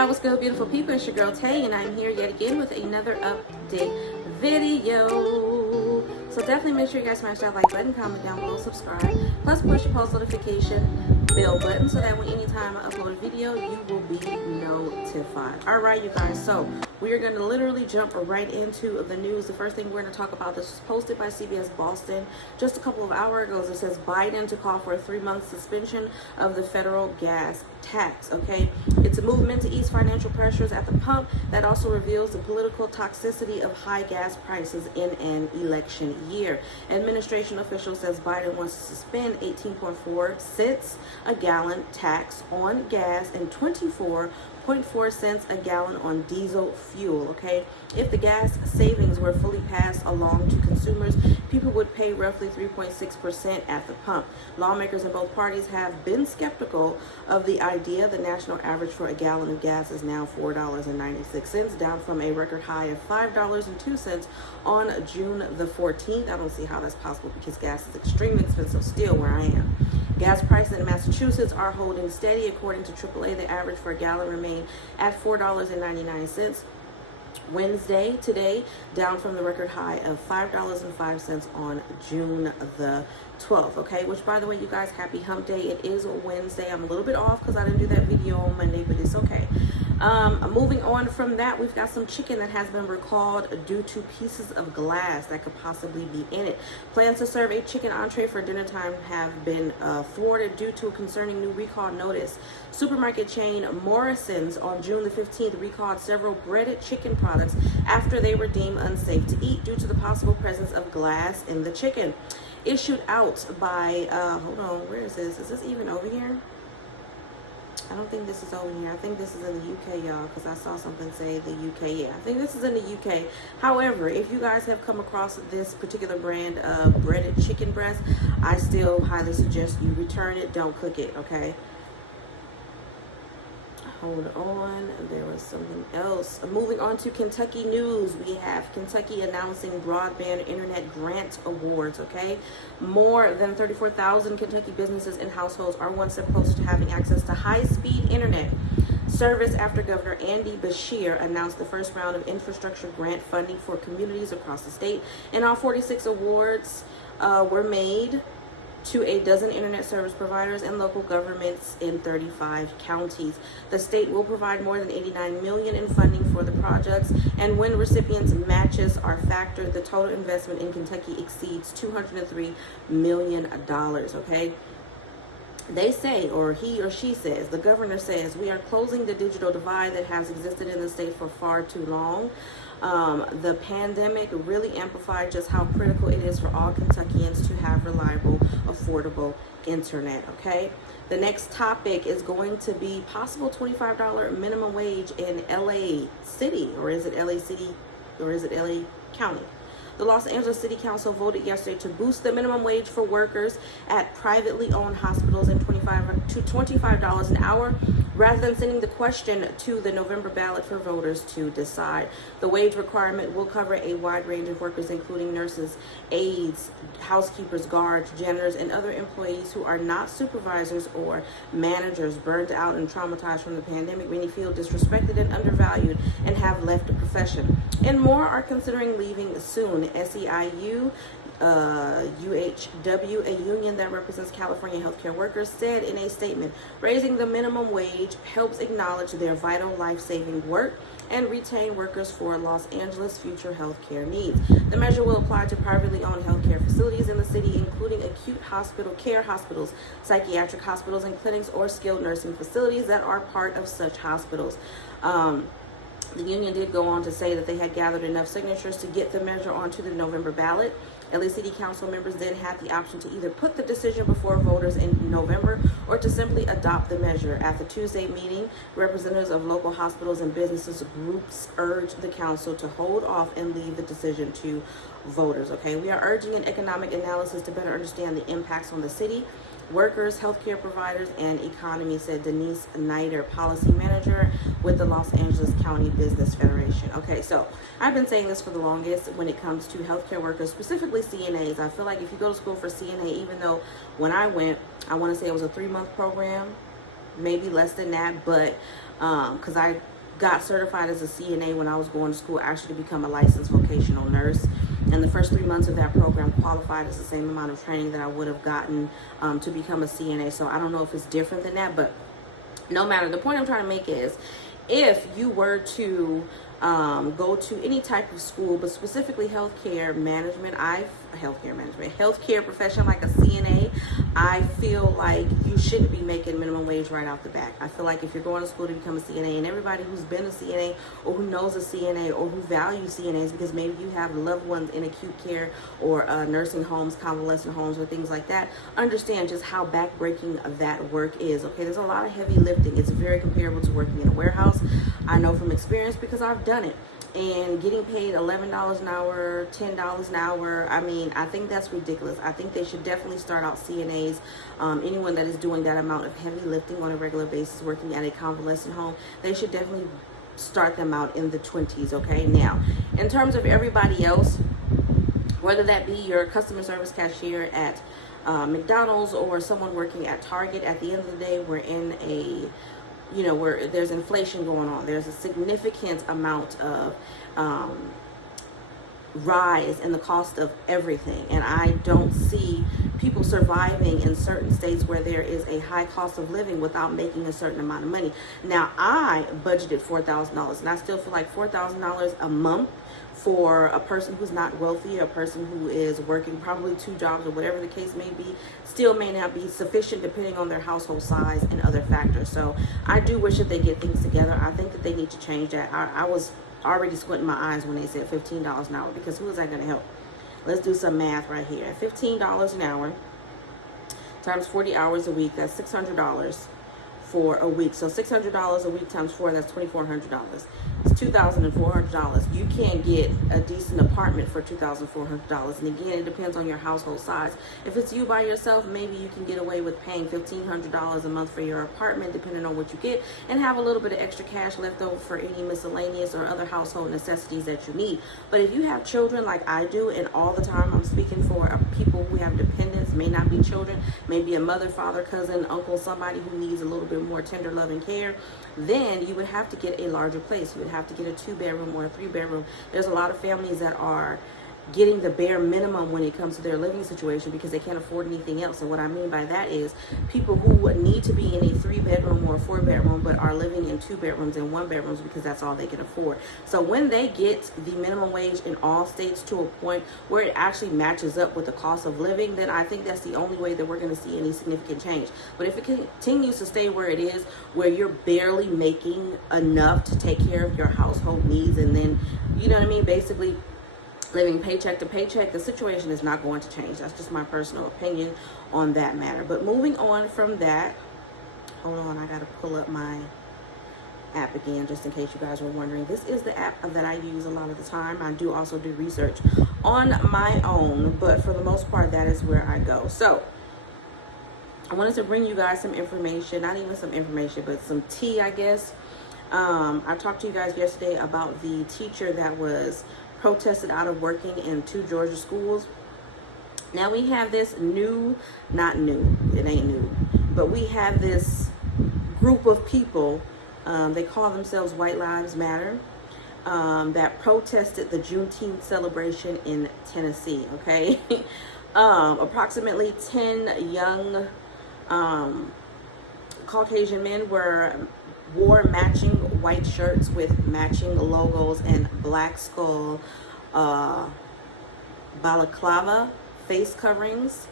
y'all, what's good, beautiful people? It's your girl Tay, and I'm here yet again with another update video. So definitely make sure you guys smash that like button, comment down below, subscribe, plus push the post notification bell button so that when anytime I upload a video, you will be notified. Alright, you guys, so we are going to literally jump right into the news. The first thing we're going to talk about, this was posted by CBS Boston just a couple of hours ago. It says Biden to call for a 3-month suspension of the federal gas tax. Okay, it's a movement to ease financial pressures at the pump that also reveals the political toxicity of high gas prices in an election year. Administration official says Biden wants to suspend 18.4 cents a gallon tax on gas and 24.4 cents a gallon on diesel fuel. Okay, if the gas savings were fully passed along to consumers, people would pay roughly 3.6% at the pump. Lawmakers in both parties have been skeptical of the idea. The national average for a gallon of gas is now $4.96, down from a record high of $5.02 on June the 14th. I don't see how that's possible because gas is extremely expensive still where I am. Gas prices in Massachusetts are holding steady. According to AAA, the average for a gallon remained at $4.99 Wednesday, today, down from the record high of $5.05 on June the 12th. Okay, which, by the way, you guys, happy hump day. It is Wednesday. I'm a little bit off because I didn't do that video on Monday, but it's okay. Moving on from that, we've got some chicken that has been recalled due to pieces of glass that could possibly be in it. Plans to serve a chicken entree for dinner time have been thwarted due to a concerning new recall notice. Supermarket chain Morrison's on June the 15th recalled several breaded chicken products after they were deemed unsafe to eat due to the possible presence of glass in the chicken. Issued out by, hold on, where is this? Is this even over here? I don't think this is over here. I think this is in the UK, y'all, because I saw something say the UK. Yeah, I think this is in the UK. However, if you guys have come across this particular brand of breaded chicken breast, I still highly suggest you return it. Don't cook it, okay? Hold on, there was something else. Moving on to Kentucky news, we have Kentucky announcing broadband internet grant awards. Okay, more than 34,000 Kentucky businesses and households are one step closer to having access to high-speed internet service after Governor Andy Beshear announced the first round of infrastructure grant funding for communities across the state, and all 46 awards were made to a dozen internet service providers and local governments in 35 counties. The state will provide more than $89 million in funding for the projects, and when recipients' matches are factored, the total investment in Kentucky exceeds $203 million. Okay. They say, or he or she says, the governor says, we are closing the digital divide that has existed in the state for far too long. The pandemic really amplified just how critical it is for all Kentuckians to have reliable, affordable internet. Okay. The next topic is going to be possible $25 minimum wage in LA City, or is it LA City, or is it LA County? The Los Angeles City Council voted yesterday to boost the minimum wage for workers at privately owned hospitals and $25 an hour, rather than sending the question to the November ballot for voters to decide. The wage requirement will cover a wide range of workers, including nurses, aides, housekeepers, guards, janitors, and other employees who are not supervisors or managers. Burned out and traumatized from the pandemic, many feel disrespected and undervalued and have left the profession. And more are considering leaving soon. SEIU UHW, a union that represents California healthcare workers, said in a statement, raising the minimum wage helps acknowledge their vital life-saving work and retain workers for Los Angeles' future healthcare needs. The measure will apply to privately owned healthcare facilities in the city, including acute hospital care hospitals, psychiatric hospitals, and clinics or skilled nursing facilities that are part of such hospitals. The union did go on to say that they had gathered enough signatures to get the measure onto the November ballot. LA City Council members then had the option to either put the decision before voters in November or to simply adopt the measure. At the Tuesday meeting, representatives of local hospitals and businesses groups urged the council to hold off and leave the decision to voters. Okay, we are urging an economic analysis to better understand the impacts on the city, workers, healthcare providers, and economy, said Denise Nider, policy manager with the Los Angeles County Business Federation. Okay, so I've been saying this for the longest when it comes to healthcare workers, specifically CNAs. I feel like if you go to school for CNA, even though when I went, I want to say it was a 3-month program, maybe less than that, but because I got certified as a CNA when I was going to school actually to become a licensed vocational nurse. And the first 3 months of that program qualified as the same amount of training that I would have gotten to become a CNA. So I don't know if it's different than that, but no matter. The point I'm trying to make is, if you were to go to any type of school, but specifically healthcare profession like a CNA, I feel like you shouldn't be making minimum wage right off the bat. I feel like if you're going to school to become a CNA, and everybody who's been a CNA or who knows a CNA or who values CNAs, because maybe you have loved ones in acute care or nursing homes, convalescent homes, or things like that, understand just how backbreaking that work is. Okay, there's a lot of heavy lifting. It's very comparable to working in a warehouse. I know from experience because I've done it. And getting paid $11 an hour, $10 an hour, I mean, I think that's ridiculous. I think they should definitely start out CNAs, anyone that is doing that amount of heavy lifting on a regular basis, working at a convalescent home, they should definitely start them out in the 20s, okay? Now, in terms of everybody else, whether that be your customer service cashier at McDonald's or someone working at Target, at the end of the day, we're in a where there's inflation going on. There's a significant amount of rise in the cost of everything. And I don't see people surviving in certain states where there is a high cost of living without making a certain amount of money. Now, I budgeted $4,000, and I still feel like $4,000 a month for a person who's not wealthy, a person who is working probably 2 jobs or whatever the case may be, still may not be sufficient depending on their household size and other factors. So I do wish that they get things together. I think that they need to change that. I was already squinting my eyes when they said $15 an hour, because who is that going to help? Let's do some math right here. At $15 an hour times 40 hours a week, that's $600 for a week. So $600 a week times 4, that's $2,400. It's $2,400. You can't get a decent apartment for $2,400. And again, it depends on your household size. If it's you by yourself, maybe you can get away with paying $1,500 a month for your apartment, depending on what you get, and have a little bit of extra cash left over for any miscellaneous or other household necessities that you need. But if you have children like I do, and all the time I'm speaking for people who have dependents, may not be children, maybe a mother, father, cousin, uncle, somebody who needs a little bit more tender love and care, then you would have to get a larger place. You would have to get a 2-bedroom or a 3-bedroom. There's a lot of families that are getting the bare minimum when it comes to their living situation because they can't afford anything else. And what I mean by that is people who need to be in a 3-bedroom or a 4-bedroom but are living in 2 bedrooms and 1 bedrooms because that's all they can afford. So when they get the minimum wage in all states to a point where it actually matches up with the cost of living, then I think that's the only way that we're going to see any significant change. But if it continues to stay where it is, where you're barely making enough to take care of your household needs, and then, you know what I mean, basically living paycheck to paycheck, the situation is not going to change. That's just my personal opinion on that matter. But moving on from that, hold on, I got to pull up my app again just in case you guys were wondering. This is the app that I use a lot of the time. I do also do research on my own, but for the most part, that is where I go. So I wanted to bring you guys some information, not even some information, but some tea, I guess. I talked to you guys yesterday about the teacher that was protested out of working in 2 Georgia schools. Now we have this not new, it ain't new, but we have this group of people, they call themselves White Lives Matter, that protested the Juneteenth celebration in Tennessee, okay? Approximately 10 young Caucasian men wore matching white shirts with matching logos and black skull balaclava face coverings.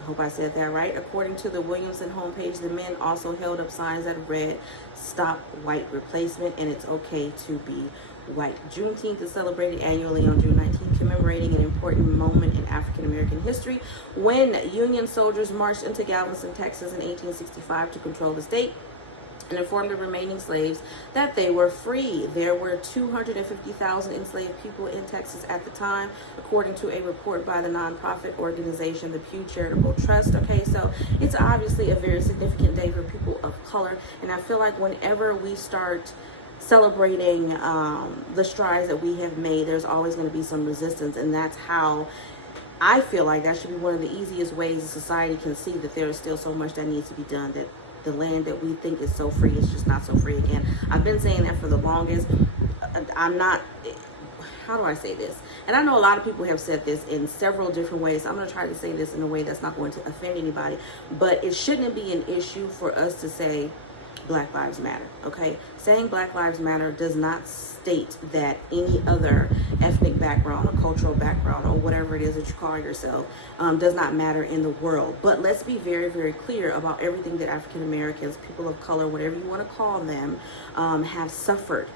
I hope I said that right. According to the Williamson homepage, the men also held up signs that read "Stop White Replacement" and "It's okay to be white." Juneteenth is celebrated annually on June 19th, commemorating an important moment in African American history when Union soldiers marched into Galveston, Texas in 1865 to control the state and informed the remaining slaves that they were free. There were 250,000 enslaved people in Texas at the time, according to a report by the nonprofit organization, the Pew Charitable Trust. Okay, so it's obviously a very significant day for people of color, and I feel like whenever we start celebrating the strides that we have made, there's always going to be some resistance, and that's how I feel like that should be one of the easiest ways a society can see that there is still so much that needs to be done, that the land that we think is so free is just not so free again. I've been saying that for the longest. I'm not, how do I say this? And I know a lot of people have said this in several different ways. I'm going to try to say this in a way that's not going to offend anybody, but it shouldn't be an issue for us to say Black Lives Matter, okay? Saying Black Lives Matter does not state that any other ethnic background or cultural background or whatever it is that you call yourself does not matter in the world. But let's be very, very clear about everything that African Americans, people of color, whatever you want to call them, have suffered.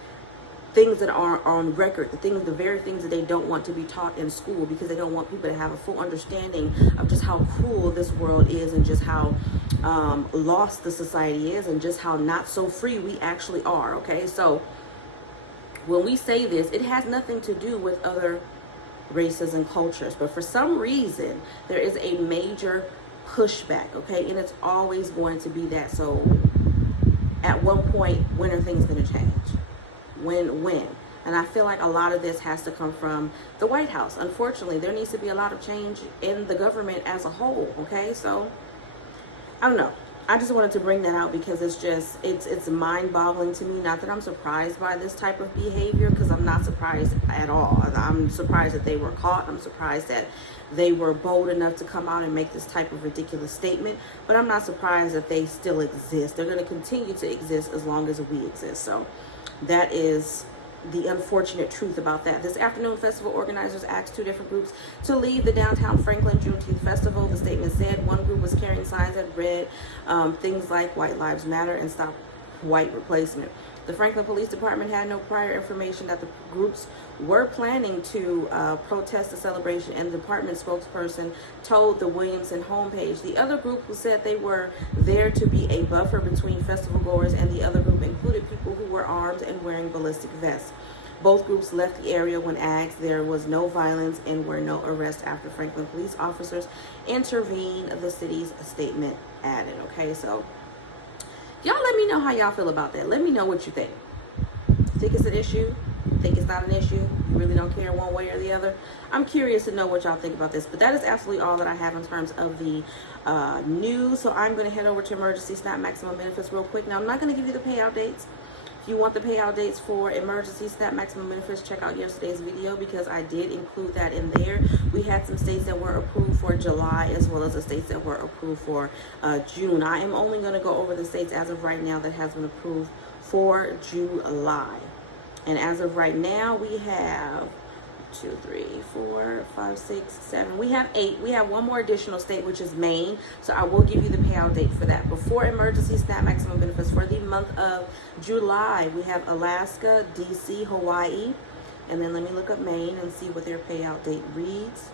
Things that are on record, the very things that they don't want to be taught in school, because they don't want people to have a full understanding of just how cruel this world is, and just how lost the society is, and just how not so free we actually are. Okay, so when we say this, it has nothing to do with other races and cultures, but for some reason there is a major pushback, okay, and it's always going to be that. So at one point, when are things going to change? When? And I feel like a lot of this has to come from the White House. Unfortunately, there needs to be a lot of change in the government as a whole. Okay, so I don't know. I just wanted to bring that out because it's mind-boggling to me. Not that I'm surprised by this type of behavior, because I'm not surprised at all. I'm surprised that they were caught. I'm surprised that they were bold enough to come out and make this type of ridiculous statement. But I'm not surprised that they still exist. They're going to continue to exist as long as we exist. So that is the unfortunate truth about that. This afternoon, festival organizers asked 2 different groups to leave the downtown Franklin Juneteenth Festival. The statement said one group was carrying signs that read things like White Lives Matter and Stop White Replacement. The Franklin Police Department had no prior information that the groups were planning to protest the celebration, and the department spokesperson told the Williamson homepage. The other group, who said they were there to be a buffer between festival goers and the other group, included people who were armed and wearing ballistic vests. Both groups left the area when asked. There was no violence and were no arrests after Franklin police officers intervened, the city's statement added. Okay, so y'all let me know how y'all feel about that. Let me know what you think. Think it's an issue? Think it's not an issue? You really don't care one way or the other? I'm curious to know what y'all think about this. But that is absolutely all that I have in terms of the news. So I'm going to head over to emergency SNAP maximum benefits real quick. Now, I'm not going to give you the payout dates. If you want the payout dates for emergency SNAP maximum benefits, check out yesterday's video, because I did include that in there. We had some states that were approved for July, as well as the states that were approved for June. I am only going to go over the states as of right now that has been approved for July. And as of right now, we have 2, 3, 4, 5, 6, 7. We have 8. We have one more additional state, which is Maine. So I will give you the payout date for that. Before emergency SNAP maximum benefits for the month of July, we have Alaska, DC, Hawaii. And then let me look up Maine and see what their payout date reads.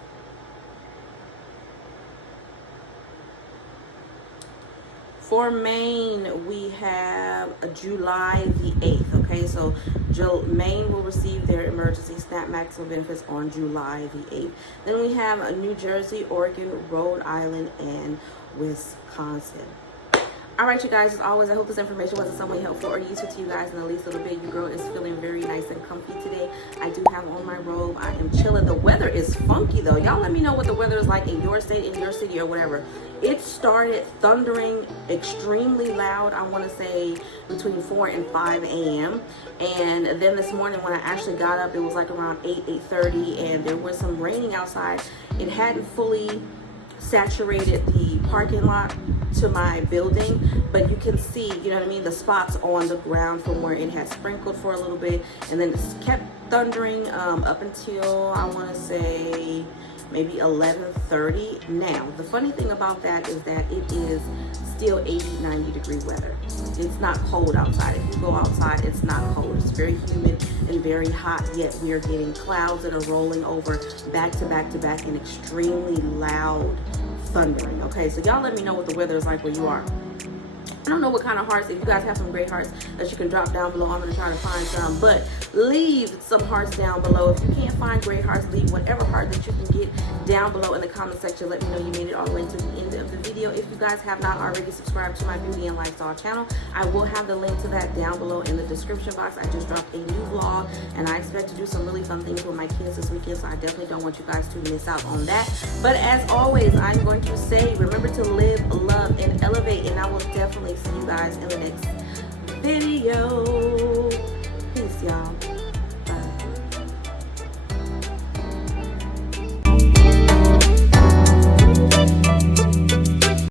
For Maine, we have July the 8th, okay? So Maine will receive their emergency SNAP maximum benefits on July the 8th. Then we have New Jersey, Oregon, Rhode Island, and Wisconsin. All right, you guys, as always, I hope this information was in some way helpful or useful to you guys in the least little bit. Your girl is feeling very nice and comfy today. I do have on my robe. I am chilling. The weather is funky, though. Y'all let me know what the weather is like in your state, in your city, or whatever. It started thundering extremely loud, I want to say between 4 and 5 a.m. And then this morning when I actually got up, it was like around 8:30, and there was some raining outside. It hadn't fully saturated the parking lot to my building, but you can see, you know what I mean, the spots on the ground from where it had sprinkled for a little bit, and then it's kept thundering up until I want to say maybe 11:30. Now, the funny thing about that is that it is still 80-90 degree weather. It's not cold outside. If you go outside, it's not cold. It's very humid and very hot, yet we are getting clouds that are rolling over back to back to back in extremely loud thundering. Okay, so y'all let me know what the weather is like where you are. I don't know what kind of hearts. If you guys have some great hearts that you can drop down below, I'm going to try to find some. But leave some hearts down below. If you can't find great hearts, leave whatever heart that you can get down below in the comment section. Let me know you made it all the way to the end end of the video. If you guys have not already subscribed to my beauty and lifestyle channel, I will have the link to that down below in the description box. I just dropped a new vlog, and I expect to do some really fun things with my kids this weekend, so I definitely don't want you guys to miss out on that. But as always, I'm going to say, remember to live, love, and elevate, and I will definitely see you guys in the next video.